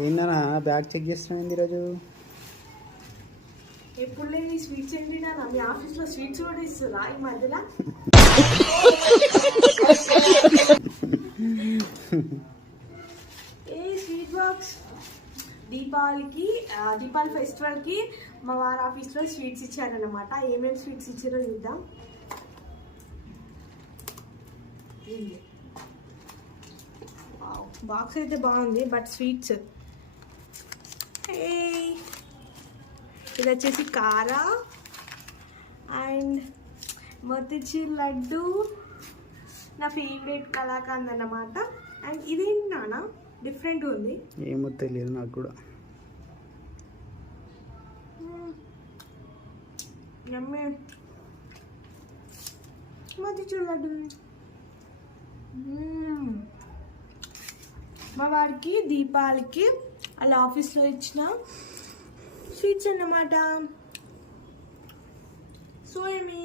ఏంటన్నా bag check చేస్తున్నాను ఈరోజు. ఎప్పుడు లేని స్వీట్స్ ఏంటి నా మీ ఆఫీస్లో స్వీట్స్ కూడా ఇస్తుందా ఈ మధ్యలో? ఏ స్వీట్ బాక్స్ దీపావళి ఫెస్టివల్కి మా వారి ఆఫీస్లో స్వీట్స్ ఇచ్చారనమాట. ఏమేమి స్వీట్స్ ఇచ్చారో చూద్దాం. బాక్స్ అయితే బాగుంది, బట్ స్వీట్స్ ఇది వచ్చేసి కారా అండ్ మోతిచూర్ లడ్డు, నా ఫేవరెట్ కలాకండ్ అన్నమాట. అండ్ ఇదేంటి నాన్న డిఫరెంట్ ఉంది? ఏమో తెలియదు నాకు కూడా. మోతిచూర్ లడ్డు మా వాడికి దీపావళికి అలా ఆఫీస్లో ఇచ్చిన స్వీట్స్ అన్నమాట. సో ఏమి